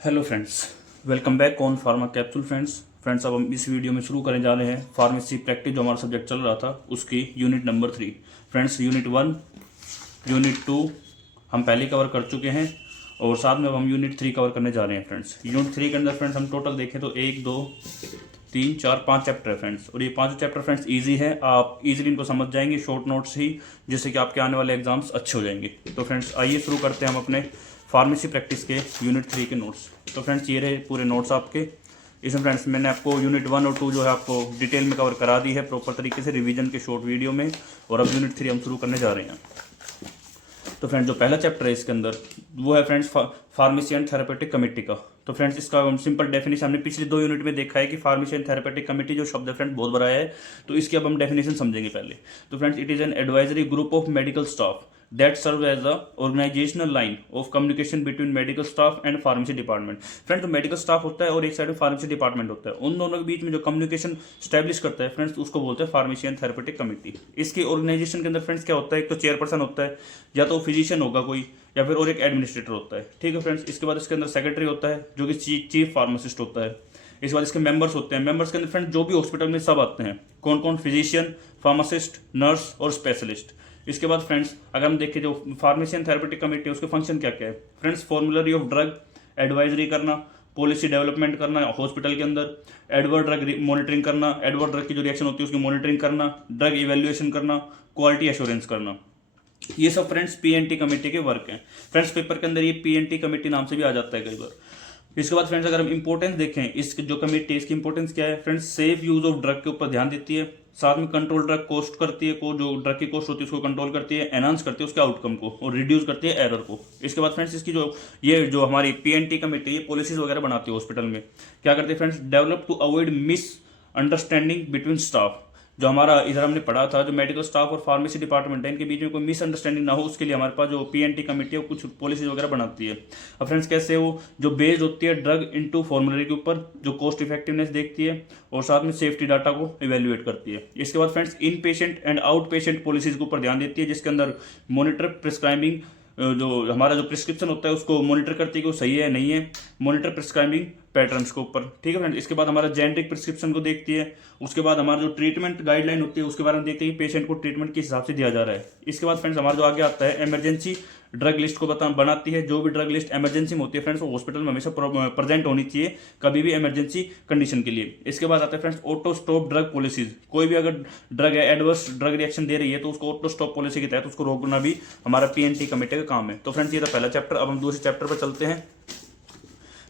Hello friends, welcome back on pharma capsule friends अब हम इस वीडियो में शुरू करने जा रहे हैं फार्मेसी प्रैक्टिस जो हमारा सब्जेक्ट चल रहा था उसकी unit number 3। Friends unit 1 unit 2 हम पहले कवर कर चुके हैं और साथ में अब हम यूनिट 3 कवर करने जा रहे हैं। फ्रेंड्स यूनिट 3 के अंदर फ्रेंड्स हम टोटल देखें तो 1 2 3 4 5 चैप्टर है फ्रेंड्स, और ये पांचों चैप्टर फ्रेंड्स इजी है, आप इजीली इनको समझ जाएंगे शॉर्ट नोट्स ही, जिससे कि आपके आने वाले एग्जाम्स अच्छे हो जाएंगे। तो फ्रेंड्स आइए शुरू करते हैं हम अपने फार्मेसी प्रैक्टिस के यूनिट 3 के नोट्स। तो फ्रेंड्स ये रहे पूरे नोट्स आपके। इसमें फ्रेंड्स मैंने आपको यूनिट 1 और 2 जो है आपको डिटेल में कवर करा दी है प्रॉपर तरीके से रिवीजन के शॉर्ट वीडियो में, और अब यूनिट 3 हम शुरू करने जा रहे हैं। तो फ्रेंड्स जो पहला चैप्टर है इसके अंदर वो है friends pharmacy and therapeutic committee का। तो फ्रेंड्स इसका सिंपल डेफिनेशन हमने पिछले 2 यूनिट में देखा है कि फार्मेसी एंड थेरेपेटिक कमेटी जो शब्द है फ्रेंड्स बहुत बड़ा है, तो इसकी अब हम डेफिनेशन समझेंगे पहले। तो friends it is an advisory group of medical staff that serve as a organizational line of communication between medical staff and pharmacy department। Friends जो मेडिकल स्टाफ होता है और एक साइड में फार्मेसी डिपार्टमेंट होता है, उन दोनों के बीच में जो कम्युनिकेशन स्टैब्लिश करता है फ्रेंड्स उसको बोलते हैं फार्मेसी एंड थेरेपेटिक कमेटी। इसकी ऑर्गेनाइजेशन के अंदर फ्रेंड्स क्या होता है, एक तो चेयरपर्सन होता है, या तो फिजिशियन होगा कोई, या फिर और एक एडमिनिस्ट्रेटर होता है। ठीक है फ्रेंड्स, इसके बाद इसके अंदर सेक्रेटरी होता है जो कि चीफ फार्मासिस्ट होता है। इसके बाद इसके मेंबर्स होते हैं, मेंबर्स के अंदर फ्रेंड्स जो भी हॉस्पिटल में सब आते हैं, कौन कौन, फिजिशियन, फार्मासिस्ट, नर्स और स्पेशलिस्ट। इसके बाद फ्रेंड्स अगर हम देखें जो फार्मेसी एंड थेरेपेटिक कमेटी है उसके फंक्शन क्या क्या है friends, formulary of drug advisory करना, पॉलिसी डेवलपमेंट करना हॉस्पिटल के अंदर, एडवर्ड ड्रग मॉनिटरिंग करना, एडवर्ड ड्रग की जो रिएक्शन होती है उसकी मॉनिटरिंग करना, ड्रग इवेल्युएशन करना, क्वालिटी एश्योरेंस करना। ये सब फ्रेंड्स पीएनटी कमेटी के वर्क हैं। फ्रेंड्स पेपर के अंदर ये पीएनटी कमेटी नाम से भी आ जाता है कई बार। इसके बाद फ्रेंड्स अगर हम इंपॉर्टेंस देखें इस जो कमेटी इसकी इंपॉर्टेंस क्या है friends, safe use of drug के ऊपर ध्यान देती है, साथ में कंट्रोल ड्रग कॉस्ट करती है, को जो ड्रग की कॉस्ट होती है उसको कंट्रोल करती है, एनहांस करती है उसके आउटकम को, और रिड्यूस करती है एरर को। इसके बाद फ्रेंड्स इसकी जो हमारी पीएनटी कमेटी ये पॉलिसीज वगैरह बनाती है हॉस्पिटल में, क्या करती है friends, develop to avoid misunderstanding between staff. जो हमारा इधर हमने पढ़ा था जो मेडिकल स्टाफ और फार्मेसी डिपार्टमेंट है इनके बीच में कोई मिसअंडरस्टैंडिंग ना हो उसके लिए हमारे पास जो पीएनटी कमेटी है वो कुछ पॉलिसीज वगैरह बनाती है। अब फ्रेंड्स कैसे वो जो बेस्ड होती है ड्रग इनटू फॉर्मुलरी के ऊपर, जो कॉस्ट इफेक्टिवनेस देखती है और साथ में सेफ्टी डाटा को इवेल्युएट करती है। इसके बाद friends in patient and out patient policies के ऊपर ध्यान देती है, जिसके अंदर मॉनिटर प्रिस्क्राइबिंग जो हमारा जो प्रिस्क्रिप्शन होता है उसको मॉनिटर करती है कि वो सही है नहीं है, मॉनिटर प्रिस्क्राइबिंग पैटर्न्स के ऊपर। ठीक है फ्रेंड्स, इसके बाद हमारा जेनेरिक प्रिस्क्रिप्शन को देखती है। उसके बाद हमारा जो ट्रीटमेंट गाइडलाइन होती है उसके बारे में देखते हैं कि पेशेंट को ट्रीटमेंट किस हिसाब से दिया जा रहा है। इसके बाद फ्रेंड्स हमारा जो आगे आता है इमरजेंसी ड्रग लिस्ट को बनाती है। जो भी ड्रग लिस्ट इमरजेंसी में होती है फ्रेंड्स वो हॉस्पिटल में हमेशा प्रेजेंट होनी चाहिए कभी भी इमरजेंसी कंडीशन के लिए। इसके बाद आता है friends auto stop drug policies. कोई भी अगर ड्रग है एडवर्स ड्रग रिएक्शन दे रही है तो उसको ऑटो स्टॉप पॉलिसी के तहत उसको रोकना भी हमारा पीएनटी कमेटी का काम है। तो फ्रेंड्स ये था पहला चैप्टर। अब हम दूसरे चैप्टर पर चलते हैं।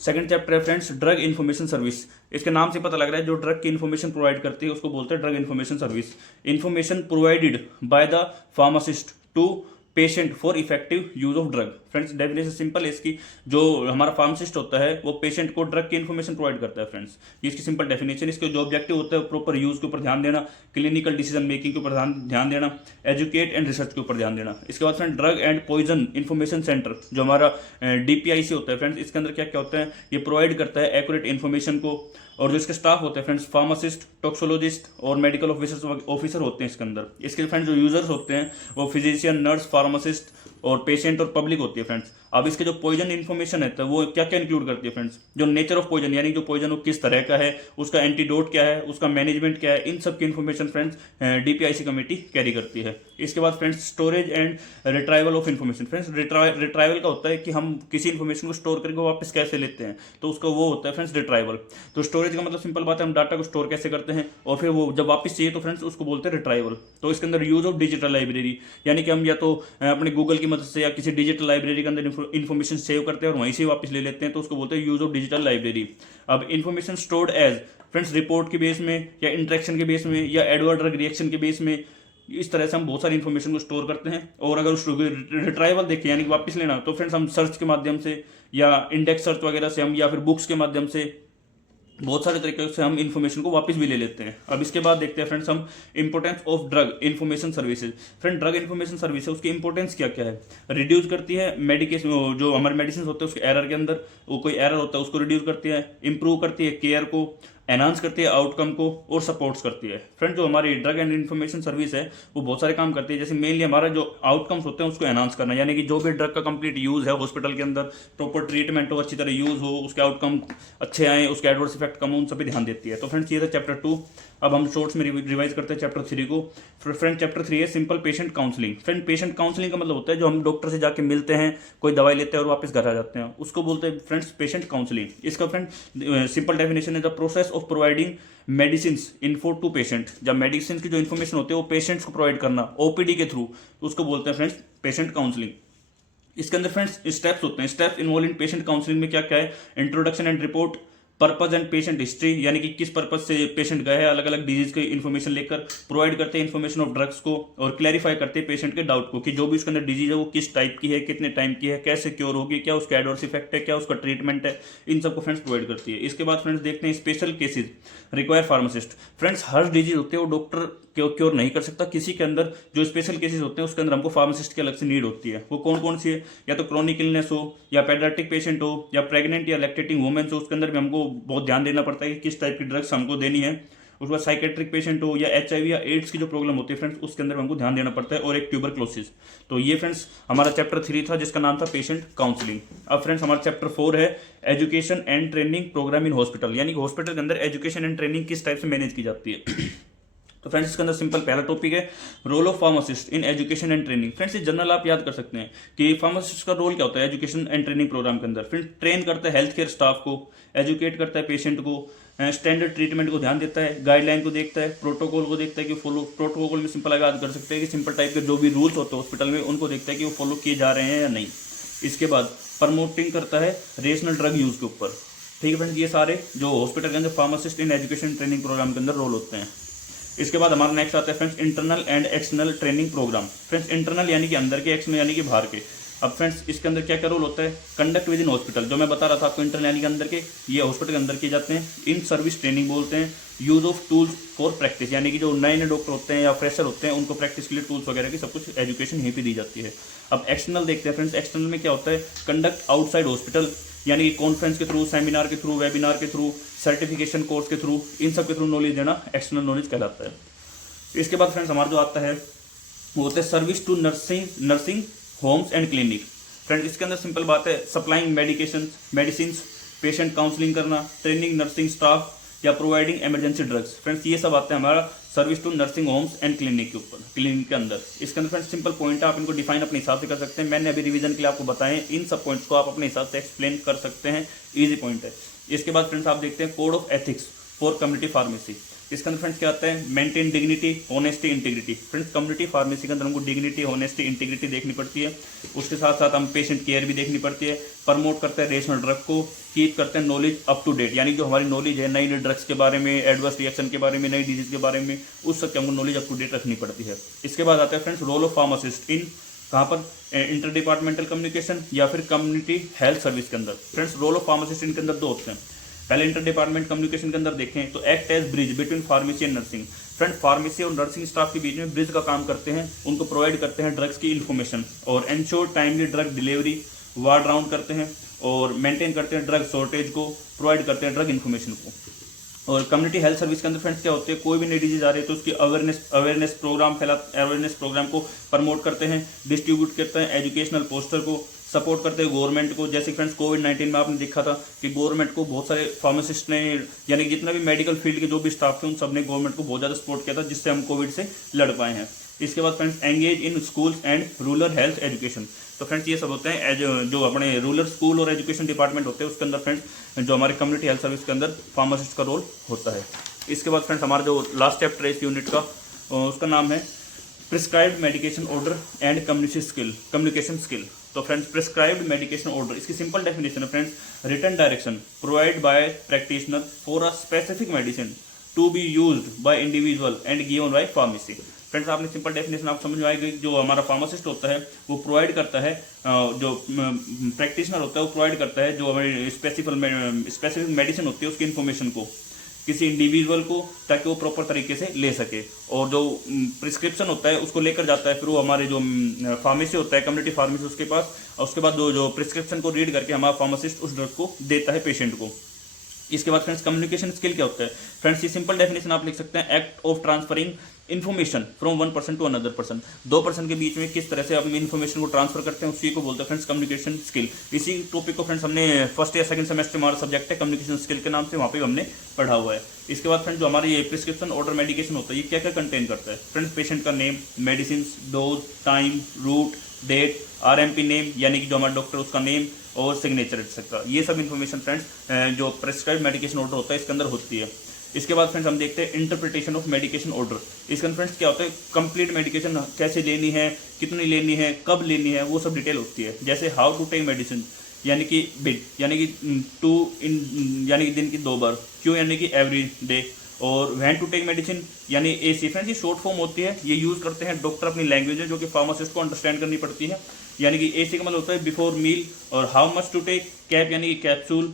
सेकंड चैप्टर है फ्रेंड्स ड्रग इन्फॉर्मेशन सर्विस। इसके नाम से पता लग रहा है जो ड्रग की इन्फॉर्मेशन प्रोवाइड करती है उसको बोलते हैं drug information service. Information provided by the pharmacist to patient for effective use of drug. Friends definition simple है इसकी, जो हमारा फार्मासिस्ट होता है वो पेशेंट को ड्रग की इन्फॉर्मेशन प्रोवाइड करता है। फ्रेंड्स ये इसकी सिंपल डेफिनेशन। इसके जो ऑब्जेक्टिव होता है प्रॉपर यूज के ऊपर ध्यान देना, क्लिनिकल डिसीजन मेकिंग के ऊपर ध्यान देना, एजुकेट एंड रिसर्च के ऊपर ध्यान देना। इसके बाद friend drug and poison information centre जो हमारा डीपीआईसी होता है फ्रेंड्स, इसके अंदर क्या क्या होता है, ये प्रोवाइड करता है एक्यूरेट इन्फॉर्मेशन को। और जो इसके स्टाफ होते हैं फ्रेंड्स फार्मासिस्ट, टॉक्सोलॉजिस्ट और मेडिकल ऑफिसर होते हैं इसके अंदर। इसके फ्रेंड्स जो यूजर्स होते हैं वो फिजिशियन, नर्स, फार्मासिस्ट और पेशेंट और पब्लिक होती है फ्रेंड्स। अब इसके जो पॉइजन इन्फॉर्मेशन है तो वो क्या क्या इंक्लूड करती है फ्रेंड्स, जो नेचर ऑफ पॉइजन यानी जो पॉइजन वो किस तरह का है, उसका एंटीडोट क्या है, उसका मैनेजमेंट क्या है, इन सब की इन्फॉर्मेशन फ्रेंड्स डीपीआईसी कमेटी कैरी करती है। इसके बाद friends storage and retrieval of information. Friends retrieval का होता है कि हम किसी इन्फॉर्मेशन को स्टोर करके वापस कैसे लेते हैं, तो उसका वो होता है फ्रेंड्स रिट्राइवल। तो स्टोरेज का मतलब सिंपल बात है हम डाटा को स्टोर कैसे करते हैं और फिर वो जब वापस चाहिए तो फ्रेंड्स उसको बोलते हैं रिट्राइवल। तो इसके अंदर यूज ऑफ डिजिटल लाइब्रेरी, यानी कि हम या तो अपने गूगल की मदद से या किसी डिजिटल लाइब्रेरी के अंदर इन्फॉर्मेशन सेव करते हैं और वहीं से वापस ले लेते हैं, तो उसको बोलते हैं यूज ऑफ डिजिटल लाइब्रेरी। अब information stored as friends report के बेस में या इंटरेक्शन के बेस में या एडवर्ड ड्रग रिएक्शन के बेस में, इस तरह से हम बहुत सारी इन्फॉर्मेशन को स्टोर करते हैं। और अगर उस रिट्राइवल देखें यानी कि वापस लेना, तो फ्रेंड्स हम सर्च के माध्यम से या इंडेक्स सर्च वगैरह से हम या फिर बुक्स के माध्यम से बहुत सारे तरीके से हम इन्फॉर्मेशन को वापस भी ले लेते हैं। अब इसके बाद देखते हैं फ्रेंड्स हम importance of drug information services. Friend drug information service है उसकी इंपॉर्टेंस क्या क्या है, रिड्यूस करती है मेडिकेशन, जो हमारे मेडिसिन होते हैं उसके एरर के अंदर वो कोई एरर होता है उसको रिड्यूस करती है, इंप्रूव करती है केयर को, एनहांस करती है आउटकम को और सपोर्ट्स करती है। फ्रेंड, जो हमारी ड्रग एंड इन्फॉर्मेशन सर्विस है वो बहुत सारे काम करती है। जैसे मेनली हमारा जो आउटकम्स होते हैं उसको एनहांस करना, यानी कि जो भी ड्रग का कंप्लीट यूज़ है हॉस्पिटल के अंदर, प्रॉपर ट्रीटमेंट हो, अच्छी तरह यूज़ हो, उसके आउटकम अच्छे आए, उसके एडवर्स इफेक्ट कम हो, उन सभी ध्यान देती है। तो फ्रेंड्स ये था चैप्टर 2। अब हम शॉर्ट्स में रिवाइज करते हैं चैप्टर 3 को। फ्रेंड चैप्टर 3 है simple patient counselling. Friend patient counselling का मतलब होता है जो हम डॉक्टर से जाके मिलते हैं, कोई दवाई लेते हैं और वापस घर आ जाते हैं, उसको बोलते हैं फ्रेंड्स पेशेंट काउंसलिंग। इसका फ्रेंड सिंपल डेफिनेशन है the process of providing medicine info to patient. जब मेडिसिन की जो इन्फॉर्मेशन होती है वो पेशेंट्स को प्रोवाइड करना ओपीडी के थ्रू, उसको बोलते हैं फ्रेंड्स पेशेंट काउंसलिंग। इसके अंदर फ्रेंड्स स्टेप्स होते हैं। Steps involve in patient counselling में क्या क्या है? Introduction and report, purpose and patient history, यानी कि किस पर्पज से पेशेंट गए हैं, अलग अलग डिजीज की इन्फॉर्मेशन लेकर प्रोवाइड करते हैं इन्फॉर्मेशन ऑफ ड्रग्स को, और क्लैरिफाई करते हैं पेशेंट के डाउट को कि जो भी उसके अंदर डिजीज है वो किस टाइप की है, कितने टाइम की है, कैसे क्योर होगी, क्या उसका एडवर्स इफेक्ट है, क्या उसका ट्रीटमेंट है, इन सबको फ्रेंड्स प्रोवाइड करती है। इसके बाद फ्रेंड्स देखते हैं special cases require pharmacist. Friends हर डिजीज होते हैं वो डॉक्टर क्योर नहीं कर सकता, किसी के अंदर जो स्पेशल केसेस होते हैं उसके अंदर हमको फार्मासिस्ट की अलग से नीड होती है। वो कौन कौन सी है? या तो क्रॉनिक इलनेस हो, या पेडियाट्रिक पेशेंट हो, या प्रेग्नेंट या लैक्टेटिंग वुमेन्स हो, उसके अंदर भी हमको बहुत ध्यान देना पड़ता है कि किस टाइप की ड्रग्स हमको देनी है। उसके बाद साइकेट्रिक पेशेंट हो, या HIV या एड्स की जो प्रॉब्लम होती है फ्रेंड्स उसके अंदर हमको ध्यान देना पड़ता है, और एक ट्यूबरक्लोसिस। तो ये फ्रेंड्स हमारा चैप्टर 3 था जिसका नाम था पेशेंट काउंसलिंग। अब फ्रेंड्स हमारा चैप्टर 4 है education and training programme in hospital, यानी कि हॉस्पिटल के अंदर एजुकेशन एंड ट्रेनिंग किस टाइप से मैनेज की जाती है। तो फ्रेंड्स इसके अंदर सिंपल पहला टॉपिक है role of pharmacist in education and training. Friends ये जनरल आप याद कर सकते हैं कि फार्मासिस्ट का रोल क्या होता है एजुकेशन एंड ट्रेनिंग प्रोग्राम के अंदर। फिर ट्रेन करता है हेल्थ केयर स्टाफ को, एजुकेट करता है पेशेंट को, स्टैंडर्ड ट्रीटमेंट को ध्यान देता है, गाइडलाइन को देखता है, प्रोटोकॉल को देखता है कि फॉलो, प्रोटोकॉल भी सिंपल याद कर सकते हैं कि सिंपल टाइप के जो भी रूल्स होते हैं हॉस्पिटल में उनको देखता है कि वो फॉलो किए जा रहे हैं या नहीं। इसके बाद प्रमोटिंग करता है रेशनल ड्रग यूज के ऊपर। ठीक है फ्रेंड्स, ये सारे जो हॉस्पिटल के अंदर pharmacist in education training programme के अंदर रोल होते हैं। इसके बाद हमारा नेक्स्ट आता है friends internal and external training programme. Friends internal यानी कि अंदर के, एक्सटर्नल यानी कि बाहर के। अब फ्रेंड्स इसके अंदर क्या क्या रोल होता है? कंडक्ट विद इन हॉस्पिटल, जो मैं बता रहा था आपको, इंटरनल यानी कि अंदर के, ये हॉस्पिटल के अंदर किए जाते हैं। इन सर्विस ट्रेनिंग बोलते हैं। Use of tools for practice, यानी कि जो नए नए डॉक्टर होते हैं या फ्रेशर होते हैं उनको प्रैक्टिस के लिए टूल्स वगैरह की सब कुछ एजुकेशन यहीं पे दी जाती है। अब एक्सटर्नल देखते हैं फ्रेंड्स, एक्सटर्नल में क्या होता है? कंडक्ट आउटसाइड हॉस्पिटल, यानी कि कॉन्फ्रेंस के थ्रू, सेमिनार के थ्रू, वेबिनार के थ्रू, सर्टिफिकेशन कोर्स के थ्रू, इन सब के थ्रू नॉलेज देना एक्सटर्नल नॉलेज कहलाता है। इसके बाद फ्रेंड्स हमारा जो आता है वो होता है service to nursing homes and clinic. Friends इसके अंदर सिंपल बात है सप्लाइंग मेडिसिन, पेशेंट काउंसलिंग करना, ट्रेनिंग नर्सिंग स्टाफ, या प्रोवाइडिंग इमरजेंसी ड्रग्स। फ्रेंड्स ये सब आते हैं हमारा service to nursing homes and clinic के ऊपर, क्लिनिक के अंदर। इसके अंदर फ्रेंड्स सिंपल पॉइंट है, आप इनको डिफाइन अपने हिसाब से कर सकते हैं। मैंने अभी रिवीजन के लिए आपको बताएं, इन सब पॉइंट्स को आप अपने हिसाब से एक्सप्लेन कर सकते हैं, ईजी पॉइंट है। इसके बाद फ्रेंड्स आप देखते हैं code of ethics for community pharmacy. इसके अंदर फ्रेंड्स क्या आता है? Maintain dignity, honesty, integrity. Friends community pharmacy के अंदर हमको डिग्निटी, ऑनेस्टी, इंटीग्रिटी देखनी पड़ती है। उसके साथ साथ हम पेशेंट केयर भी देखनी पड़ती है। प्रमोट करते हैं रेशनल ड्रग को, कीप करते हैं नॉलेज अप टू डेट, यानी जो हमारी नॉलेज है नई नई ड्रग्स के बारे में, एडवर्स रिएक्शन के बारे में, नई डिजीज के बारे में, उस सब की हमको नॉलेज अप टू डेट रखनी पड़ती है। इसके बाद आता है friends role of pharmacist in, कहाँ पर? इंटर डिपार्टमेंटल कम्युनिकेशन या फिर कम्युनिटी हेल्थ सर्विस के अंदर। फ्रेंड्स रोल ऑफ फार्मासिस्ट इनके अंदर दो होते हैं। पहले इंटर डिपार्टमेंट कम्युनिकेशन के अंदर देखें तो act as bridge between pharmacy and nursing. Friend pharmacy और नर्सिंग स्टाफ के बीच में ब्रिज का काम करते हैं, उनको प्रोवाइड करते हैं ड्रग्स की इन्फॉर्मेशन, और ensure timely drug delivery, ward round करते हैं, और मेंटेन करते हैं ड्रग शॉर्टेज को, प्रोवाइड करते हैं ड्रग इन्फॉर्मेशन को। और कम्युनिटी हेल्थ सर्विस के अंदर फ्रेंड्स क्या होते हैं? कोई भी नई डिजीज आ रही है तो उसकी अवेयरनेस प्रोग्राम को प्रमोट करते हैं, डिस्ट्रीब्यूट करते हैं एजुकेशनल पोस्टर को, सपोर्ट करते हैं गवर्नमेंट को। जैसे फ्रेंड्स कोविड-19 में आपने देखा था कि गवर्नमेंट को बहुत सारे फार्मासिस्ट ने, यानी कि जितना भी मेडिकल फील्ड के जो भी स्टाफ थे उन सब ने गवर्नमेंट को बहुत ज़्यादा सपोर्ट किया था, जिससे हम कोविड से लड़ पाए हैं। इसके बाद friends engage in schools and rural health education. तो फ्रेंड्स ये सब होते हैं जो अपने रूरल स्कूल और एजुकेशन डिपार्टमेंट होते हैं उसके अंदर फ्रेंड्स जो हमारे कम्युनिटी हेल्थ सर्विस के अंदर फार्मासिस्ट का रोल होता है। इसके बाद फ्रेंड्स हमारा जो लास्ट चैप्टर है इस यूनिट का, उसका नाम है prescribed medication order and communication skill. तो फ्रेंड्स प्रिस्क्राइब्ड मेडिकेशन ऑर्डर, इसकी सिंपल डेफिनेशन है friends written direction provide by practitioner for a specific medicine to be used by individual and given by pharmacy. Friends आपने simple definition आप समझ में आएगी। जो हमारा फार्मासिस्ट होता है वो प्रोवाइड करता है, जो प्रैक्टिशनर होता है वो प्रोवाइड करता है जो हमारी स्पेसिफिक मेडिसिन होती है उसकी इन्फॉर्मेशन को किसी इंडिविजुअल को, ताकि वो प्रॉपर तरीके से ले सके। और जो प्रिस्क्रिप्शन होता है उसको लेकर जाता है फिर वो हमारे जो फार्मेसी होता है कम्युनिटी फार्मेसी उसके पास, और उसके बाद जो प्रिस्क्रिप्शन को रीड करके हमारा फार्मासिस्ट उस ड्रग को देता है पेशेंट को। इसके बाद फ्रेंड्स कम्युनिकेशन स्किल क्या होता है? फ्रेंड्स ये सिंपल डेफिनेशन आप लिख सकते हैं, act of transferring information from one person to another person. दो पर्सन के बीच में किस तरह से आप इन्फॉर्मेशन को ट्रांसफर करते हैं, उसी को बोलते हैं फ्रेंड्स कम्युनिकेशन स्किल। इसी टॉपिक को फ्रेंड्स हमने फर्स्ट या सेकंड सेमेस्टर में हमारा सब्जेक्ट है कम्युनिकेशन स्किल के नाम से, वहाँ पे हमने पढ़ा हुआ है। इसके बाद फ्रेंड्स जो हमारी ये प्रिस्क्रिप्शन ऑर्डर मेडिकेशन होता है, ये क्या क्या कंटेन करता है? फ्रेंड्स पेशेंट का name, medicine, dose, time, route, date, RMP name यानी कि जो हमारा डॉक्टर उसका नेम और सिग्नेचर एक्सेट्रा, ये सब इन्फॉर्मेशन फ्रेंड्स जो प्रेस्क्राइब मेडिकेशन ऑर्डर होता है इसके अंदर होती है। इसके बाद फ्रेंड्स हम देखते हैं इंटरप्रिटेशन ऑफ मेडिकेशन ऑर्डर। इसके अंदर फ्रेंड्स क्या होता है, कंप्लीट मेडिकेशन कैसे लेनी है, कितनी लेनी है, कब लेनी है, वो सब डिटेल होती है। जैसे हाउ टू टेक मेडिसिन यानी कि बिट यानी कि यानी कि दिन की 2 बार, क्यों यानी कि एवरी डे, और व्हेन टू टेक मेडिसिन यानी AC। फ्रेंड्स ये शॉर्ट फॉर्म होती है, ये यूज़ करते हैं डॉक्टर अपनी लैंग्वेज है जो कि फार्मासिस्ट को अंडरस्टैंड करनी पड़ती है। यानी कि AC का मतलब होता है बिफोर मील, और how much to take, cap यानी कि कैप्सूल,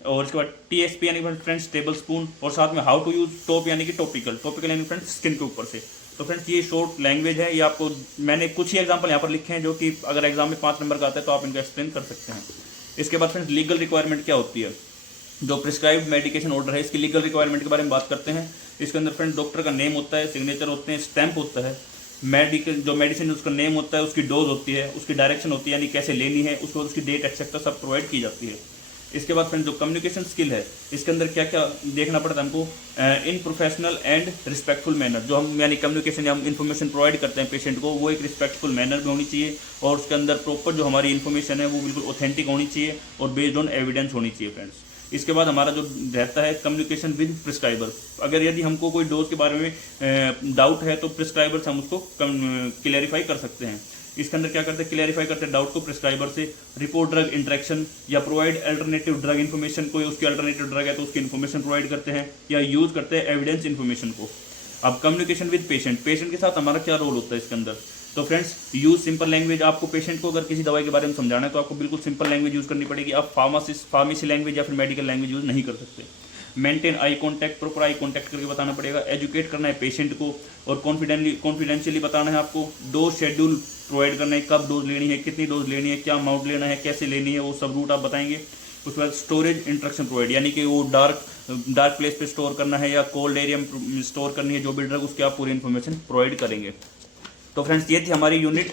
और इसके बाद TSP यानी कि फ्रेंड्स टेबल स्पून, और साथ में हाउ टू यूज टॉप यानी कि टॉपिकल यानी फ्रेंड्स स्किन के ऊपर से। तो फ्रेंड्स ये शॉर्ट लैंग्वेज है, ये आपको मैंने कुछ ही एग्जांपल यहाँ पर लिखे हैं जो कि अगर एग्जाम में 5 नंबर का आता है तो आप इनको एक्सप्लेन कर सकते हैं। इसके बाद फ्रेंड्स लीगल रिक्वायरमेंट क्या होती है? जो प्रिस्क्राइब्ड मेडिकेशन ऑर्डर है इसकी लीगल रिक्वायरमेंट के बारे में बात करते हैं। इसके अंदर फ्रेंड डॉक्टर का नेम होता है, सिग्नेचर होते हैं, स्टैंप होता है, जो मेडिसिन उसका नेम होता है, उसकी डोज होती है, उसकी डायरेक्शन होती है यानी कैसे लेनी है, उसको उसकी डेट एक्सेट्रा सब प्रोवाइड की जाती है। इसके बाद फ्रेंड जो कम्युनिकेशन स्किल है इसके अंदर क्या क्या देखना पड़ता है हमको, in professional and respectful manner. जो हम यानी कम्युनिकेशन या हम इन्फॉर्मेशन प्रोवाइड करते हैं पेशेंट को, वो एक रिस्पेक्टफुल मैनर में होनी चाहिए, और उसके अंदर प्रॉपर जो हमारी इन्फॉर्मेशन है वो बिल्कुल ऑथेंटिक होनी चाहिए और बेस्ड ऑन एविडेंस होनी चाहिए फ्रेंड्स। इसके बाद हमारा जो रहता है कम्युनिकेशन विद प्रिस्क्राइबर। अगर यदि हमको कोई डोज के बारे में डाउट है तो प्रिस्क्राइबर से हम उसको क्लैरिफाई कर सकते हैं। इसके अंदर क्या करते हैं, क्लैरिफाई करते हैं डाउट को प्रिस्क्राइबर से, रिपोर्ट ड्रग इंटरेक्शन या प्रोवाइड अल्टरनेटिव ड्रग इन्फॉर्मेशन, कोई उसकी अल्टरनेटिव ड्रग है तो उसकी इन्फॉर्मेशन प्रोवाइड करते हैं, या यूज़ करते हैं एविडेंस इन्फॉर्मेशन को। अब कम्युनिकेशन विद पेशेंट, पेशेंट के साथ हमारा क्या रोल होता है इसके अंदर? तो फ्रेंड्स यूज सिंपल लैंग्वेज। आपको पेशेंट को अगर किसी दवाई के बारे में समझाना है तो आपको बिल्कुल सिंपल लैंग्वेज यूज़ करनी पड़ेगी। आप फार्मेसी लैंग्वेज या फिर मेडिकल लैंग्वेज यूज़ नहीं कर सकते। Maintain eye contact, proper eye contact करके बताना पड़ेगा। एजुकेट करना है पेशेंट को, और कॉन्फिडेंशियली बताना है आपको। डोज शेड्यूल प्रोवाइड करना है, कब डोज लेनी है, कितनी डोज लेनी है, क्या अमाउंट लेना है, कैसे लेनी है, वो सब रूट आप बताएंगे। उसके बाद स्टोरेज इंस्ट्रक्शन प्रोवाइड यानी कि वो डार्क प्लेस पे स्टोर करना है या कोल्ड एरिया में स्टोर करनी है जो भी ड्रग, उसकी आप पूरी इन्फॉर्मेशन प्रोवाइड करेंगे। तो फ्रेंड्स ये थी हमारी यूनिट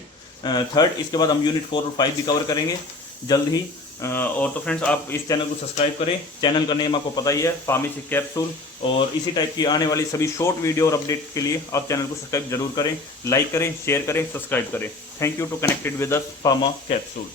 3। इसके बाद हम यूनिट 4 और 5 भी कवर करेंगे जल्द ही। और तो फ्रेंड्स आप इस चैनल को सब्सक्राइब करें। चैनल का नेम आपको पता ही है, फार्मेसी कैप्सूल, और इसी टाइप की आने वाली सभी शॉर्ट वीडियो और अपडेट के लिए आप चैनल को सब्सक्राइब जरूर करें, लाइक करें, शेयर करें, सब्सक्राइब करें। Thank you to connected with us pharma capsule.